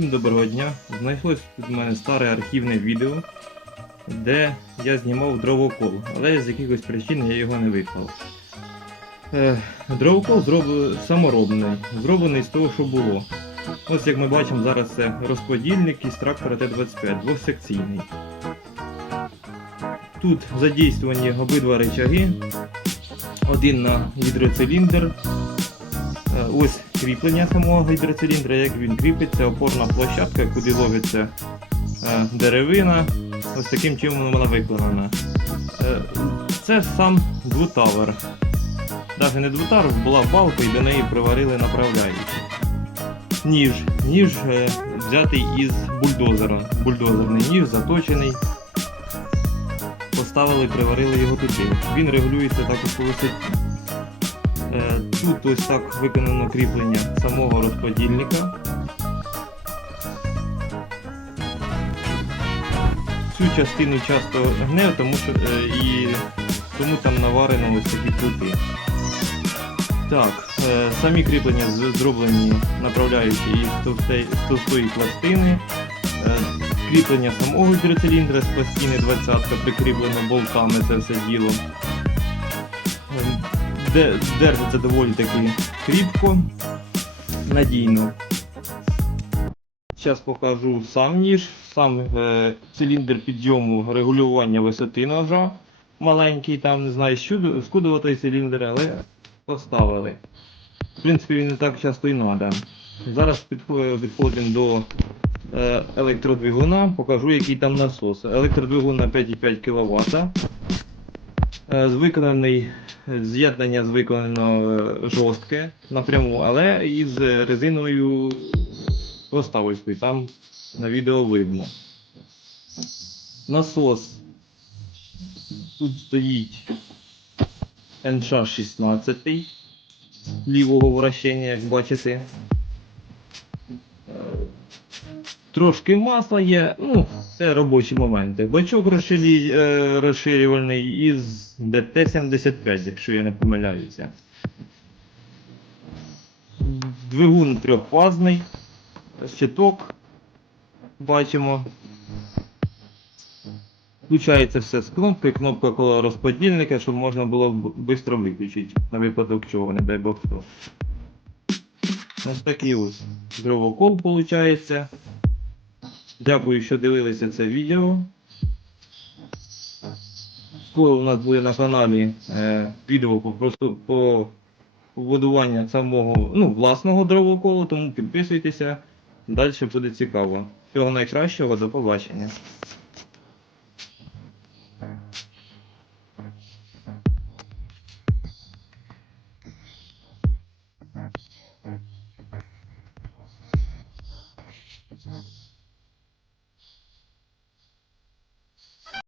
Всім доброго дня. Знайшлось тут у мене старе архівне відео, де я знімав дровокол, але з якихось причин я його не виклав. Е, дровокол зроблений саморобний, зроблений з того, що було. Ось як ми бачимо, зараз це розподільник із трактора Т-25, двохсекційний. Тут задійствовані обидва речаги, один на гідроциліндр, Е, Ось кріплення самого гідроциліндра, як він кріпиться, опорна площадка, куди ловиться е, деревина. Ось таким чином вона виконана. Е, Це сам двутавер. Навіть не двутавер, була балка і до неї приварили направляючі. Ніж. Ніж е, взятий із бульдозера. Бульдозерний ніж заточений. Поставили, приварили його туди. Він регулюється також по висоті. Е, Тут ось так виконано кріплення самого розподільника. Цю частину часто гне, тому що е, і тому там наварено ось такі плити. Так, е, самі кріплення зроблені направляючи товстей- з товстої пластини. Кріплення самого гідроциліндра з пластини 20 прикріплено болтами це все діло. Е, держиться доволі таки кріпко, надійно. Зараз покажу сам ніж, сам е, циліндр підйому регулювання висоти ножа. Маленький, там не знаю, скудуватий циліндр, але поставили. В принципі, він не так часто і треба. Зараз підходимо до е, електродвигуна, покажу, який там насос. Електродвигун на 5,5 кВт. Е, Виконаний з'єднання виконано е, жорстке напряму, але із резиновою проставочкою. Там на відео видно. Насос. Тут стоїть НШ-16 лівого вращення, як бачите. Трошки масла є, ну, це робочі моменти. Бачок е, розширювальний із ДТ-75, якщо я не помиляюся. Двигун трьохфазний, щиток бачимо. Включається все з кнопки, кнопка коло розподільника, щоб можна було швидко виключити, на випадок чого, не дай Бог хто. Ось такий ось дровокол виходить. Дякую, що дивилися це відео. Скоро у нас буде на каналі е, відео по, просто по побудуванню самого ну, власного дровоколу, тому підписуйтеся. Далі буде цікаво. Всього найкращого, до побачення.